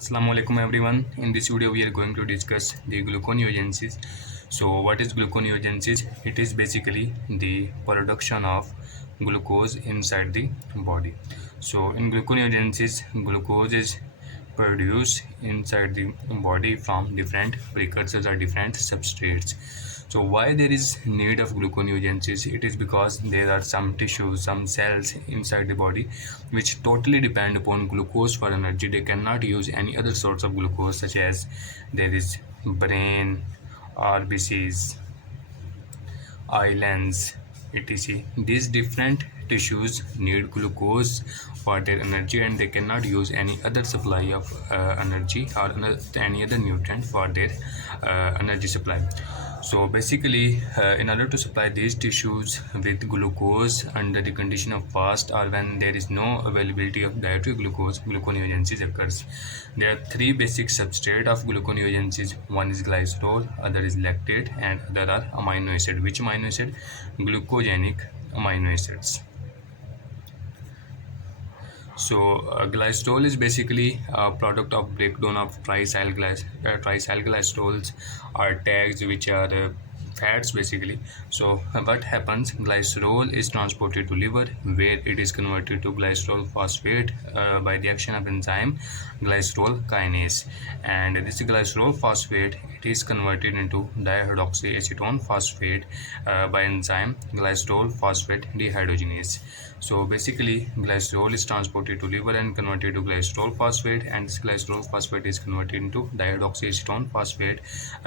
Assalamu alaikum everyone. In this video we are going to discuss the gluconeogenesis. So what is gluconeogenesis? It is basically the production of glucose inside the body. So in gluconeogenesis, glucose is produced inside the body from different precursors or different substrates. So why there is need of gluconeogenesis? It is because there are some tissues, some cells inside the body which totally depend upon glucose for energy. They cannot use any other source of glucose, such as there is brain, RBCs, islands, etc. These different tissues need glucose for their energy, and they cannot use any other supply of energy or any other nutrient for their energy supply. So basically, in order to supply these tissues with glucose under the condition of fast or when there is no availability of dietary glucose, gluconeogenesis occurs. There are three basic substrate of gluconeogenesis. One is glycerol, other is lactate, and other are amino acid. Which amino acid? Glucogenic amino acids. So glycerol is basically a product of breakdown of tricyl glycerols or tags, which are fats basically. So what happens? Glycerol is transported to liver, where it is converted to glycerol phosphate by the action of enzyme glycerol kinase, and this glycerol phosphate, it is converted into dihydroxyacetone phosphate by enzyme glycerol phosphate dehydrogenase. So basically, glycerol is transported to liver and converted to glycerol phosphate, and this glycerol phosphate is converted into dihydroxyacetone phosphate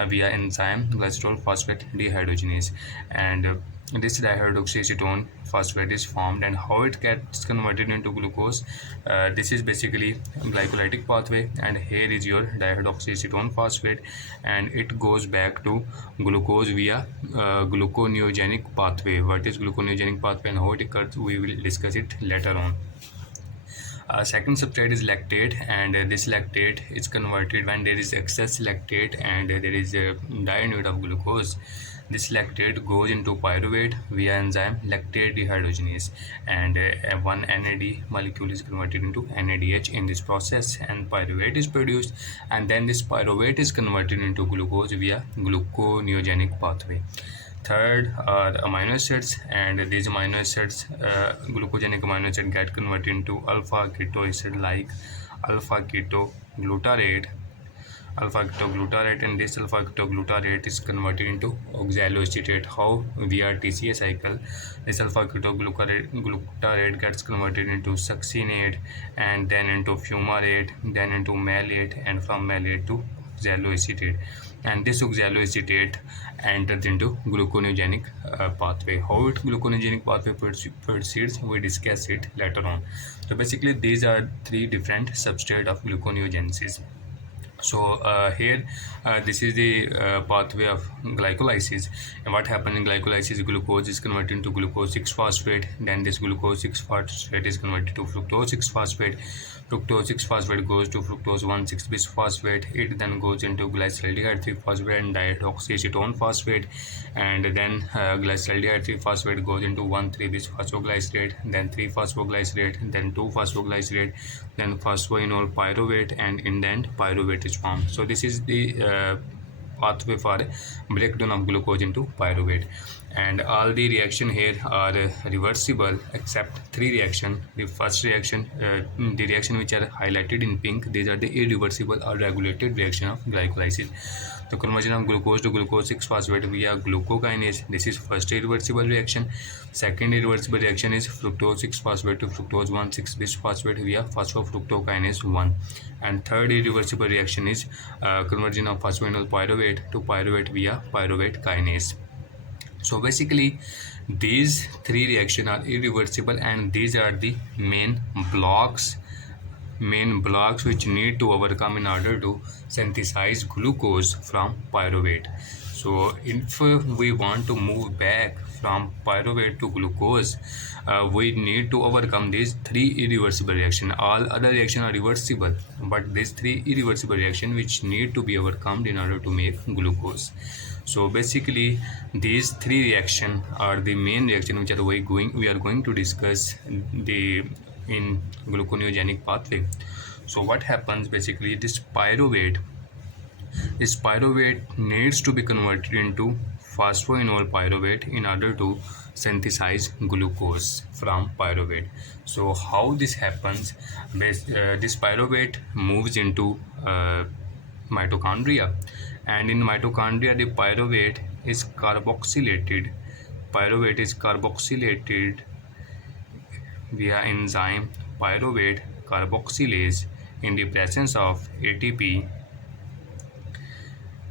via enzyme glycerol phosphate dehydrogenase. And this dihydroxyacetone phosphate is formed, and how it gets converted into glucose? This is basically glycolytic pathway, and here is your dihydroxyacetone phosphate, and it goes back to glucose via gluconeogenic pathway. What is gluconeogenic pathway and how it occurs? We will discuss it later on. Second substrate is lactate, and this lactate is converted when there is excess lactate and there is a dire need of glucose. This lactate goes into pyruvate via enzyme lactate dehydrogenase, and one NAD molecule is converted into NADH in this process, and pyruvate is produced, and then this pyruvate is converted into glucose via gluconeogenic pathway. Third are amino acids, and these amino acids, glucogenic amino acid, get converted into alpha keto acid like alpha ketoglutarate, and this alpha ketoglutarate is converted into oxaloacetate. How? Via TCA cycle. This alpha ketoglutarate gets converted into succinate, and then into fumarate, then into malate, and from malate to oxaloacetate, and this oxaloacetate enters into gluconeogenic pathway. How it gluconeogenic pathway proceeds, we discuss it later on. So basically, these are three different substrate of gluconeogenesis. So here this is the pathway of glycolysis, and what happens in glycolysis? Glucose is converted into glucose 6-phosphate, then this glucose 6-phosphate is converted to fructose 6-phosphate. Fructose 6-phosphate goes to fructose 1,6-bisphosphate. It then goes into glyceraldehyde 3-phosphate and dihydroxyacetone phosphate, and then glyceraldehyde 3-phosphate goes into 1,3-bisphosphoglycerate, then 3-phosphoglycerate, then 2-phosphoglycerate, then phosphoenol pyruvate, and in the end pyruvate is formed. So this is the pathway for breakdown of glucose into pyruvate, and all the reaction here are reversible except three reaction. The first reaction, the reaction which are highlighted in pink, these are the irreversible or regulated reaction of glycolysis. The conversion of glucose to glucose 6-phosphate via glucokinase, this is first irreversible reaction. Second irreversible reaction is fructose 6-phosphate to fructose 1,6-bisphosphate via phosphofructokinase 1. And third irreversible reaction is conversion of phosphoenol pyruvate to pyruvate via pyruvate kinase. So basically, these three reactions are irreversible, and these are the main blocks which need to overcome in order to synthesize glucose from pyruvate. So if we want to move back from pyruvate to glucose, we need to overcome these three irreversible reactions. All other reactions are reversible, but these three irreversible reactions which need to be overcome in order to make glucose. So basically, these three reactions are the main reaction which are we are going to discuss in gluconeogenic pathway. So what happens basically, this pyruvate needs to be converted into phosphoenol pyruvate in order to synthesize glucose from pyruvate. So how this happens? This pyruvate moves into mitochondria, and in mitochondria the pyruvate is carboxylated. Pyruvate is carboxylated via enzyme pyruvate carboxylase in the presence of ATP,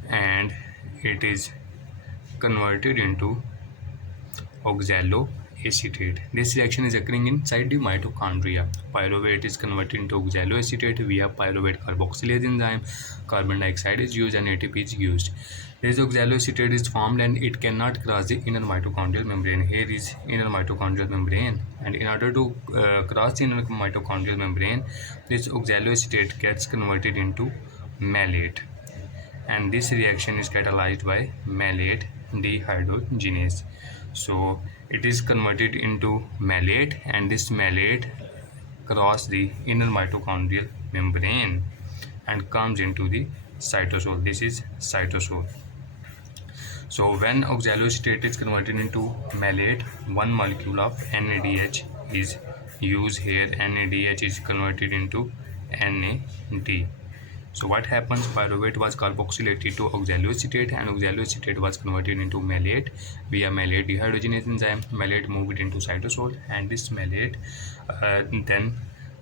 and it is converted into oxaloacetate. This reaction is occurring inside the mitochondria. Pyruvate is converted into oxaloacetate via pyruvate carboxylase enzyme. Carbon dioxide is used and ATP is used. This oxaloacetate is formed and it cannot cross the inner mitochondrial membrane. Here is inner mitochondrial membrane, and in order to cross the inner mitochondrial membrane, this oxaloacetate gets converted into malate, and this reaction is catalyzed by malate dehydrogenase. So it is converted into malate, and this malate crosses the inner mitochondrial membrane and comes into the cytosol. This is cytosol. So when oxaloacetate is converted into malate, one molecule of NADH is used here. NADH is converted into NAD. So what happens? Pyruvate was carboxylated to oxaloacetate, and oxaloacetate was converted into malate via malate dehydrogenase enzyme. Malate moved into cytosol, and this malate then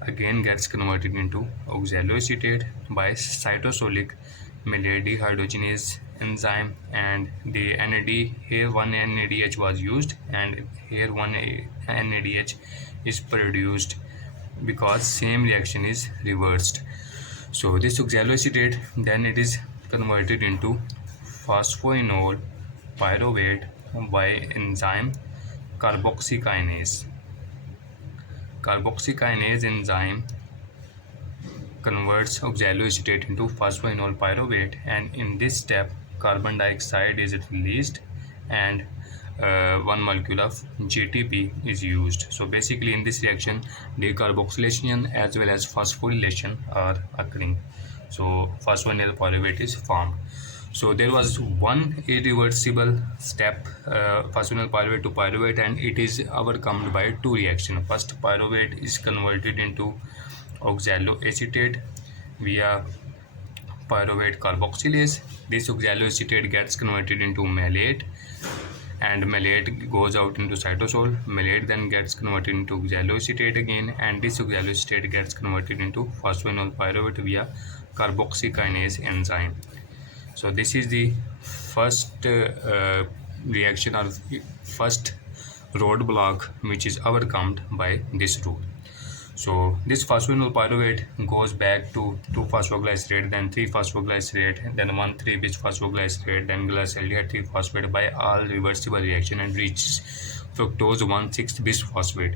again gets converted into oxaloacetate by cytosolic malate dehydrogenase enzyme, and the NAD, here one NADH was used and here one NADH is produced because same reaction is reversed. So this oxaloacetate then it is converted into phosphoenol pyruvate by enzyme carboxykinase. Carboxykinase enzyme converts oxaloacetate into phosphoenol pyruvate, and in this step carbon dioxide is released and one molecule of GTP is used. So basically in this reaction decarboxylation as well as phosphorylation are occurring. So phosphoenol pyruvate is formed. So there was one irreversible step, phosphoenol pyruvate to pyruvate, and it is overcome by two reactions. First, pyruvate is converted into oxaloacetate via pyruvate carboxylase. This oxaloacetate gets converted into malate, and malate goes out into cytosol. Malate then gets converted into oxaloacetate again, and this oxaloacetate gets converted into phosphoenol pyruvate via carboxykinase enzyme. So this is the first reaction or first roadblock which is overcome by this rule. So this phosphoenol pyruvate goes back to 2-phosphoglycerate, then 3-phosphoglycerate, then 1,3-bis phosphoglycerate, then glyceraldehyde 3-phosphate by all reversible reaction and reaches fructose 1,6-bis phosphate.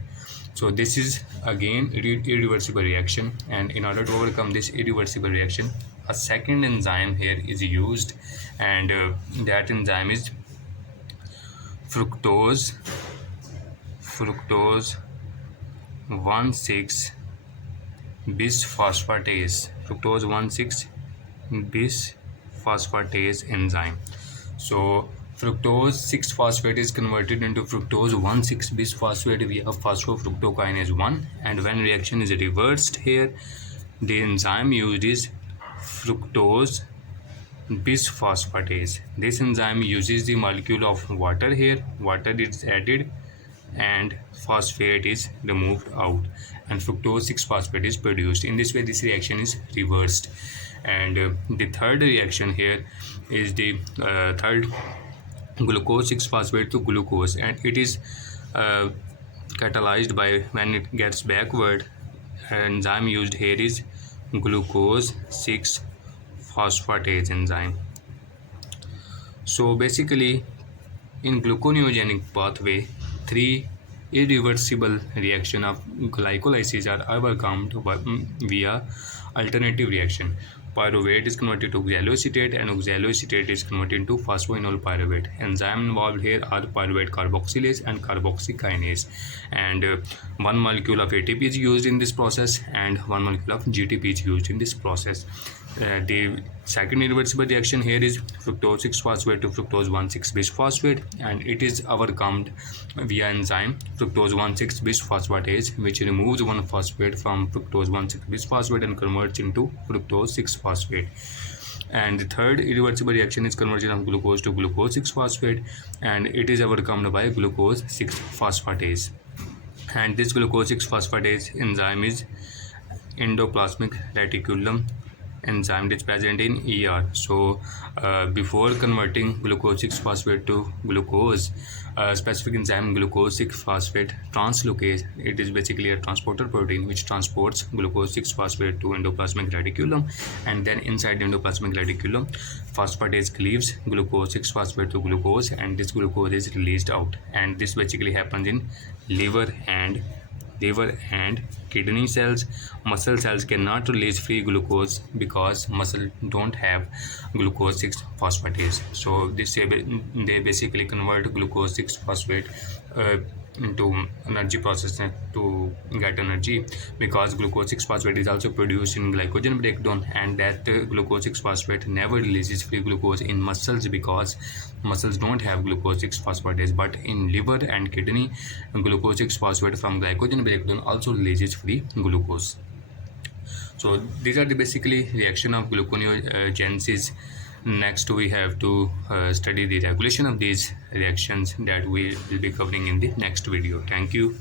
So this is again irreversible reaction, and in order to overcome this irreversible reaction, a second enzyme here is used, and that enzyme is fructose 1,6-bis phosphatase. Fructose 1,6-bis phosphatase enzyme. So fructose 6-phosphate is converted into fructose 1,6-bis phosphate via phosphofructokinase 1, and when reaction is reversed here, the enzyme used is fructose bisphosphatase. This enzyme uses the molecule of water here. Water is added and phosphate is removed out, and fructose 6-phosphate is produced. In this way this reaction is reversed. And the third reaction here is the third glucose 6-phosphate to glucose, and it is catalyzed by, when it gets backward, enzyme used here is glucose 6-phosphatase enzyme. So basically in gluconeogenic pathway, three irreversible reaction of glycolysis are overcome via alternative reaction. Pyruvate is converted to oxaloacetate and oxaloacetate is converted into phosphoenol pyruvate. Enzyme involved here are pyruvate carboxylase and carboxykinase. And one molecule of ATP is used in this process and one molecule of GTP is used in this process. The second irreversible reaction here is fructose 6-phosphate to fructose 1,6-bisphosphate, and it is overcome via enzyme fructose 1,6-bisphosphatase, which removes one phosphate from fructose 1,6-bisphosphate and converts into fructose 6-phosphate. And the third irreversible reaction is conversion of glucose to glucose 6-phosphate, and it is overcome by glucose 6-phosphatase. And this glucose 6-phosphatase enzyme is endoplasmic reticulum enzyme is present in ER. So before converting glucose 6-phosphate to glucose, specific enzyme glucose 6-phosphate translocase, it is basically a transporter protein which transports glucose 6-phosphate to endoplasmic reticulum, and then inside the endoplasmic reticulum phosphatase cleaves glucose 6-phosphate to glucose, and this glucose is released out, and this basically happens in liver and kidney cells. Muscle cells cannot release free glucose because muscle don't have glucose 6-phosphatase. So this they basically convert glucose 6-phosphate into energy process to get energy, because glucose 6-phosphate is also produced in glycogen breakdown, and that glucose 6-phosphate never releases free glucose in muscles because muscles don't have glucose 6-phosphatase. But in liver and kidney, glucose 6-phosphate from glycogen breakdown also releases free glucose. So these are the basically reaction of gluconeogenesis. Next we have to study the regulation of these reactions that we will be covering in the next video. Thank you.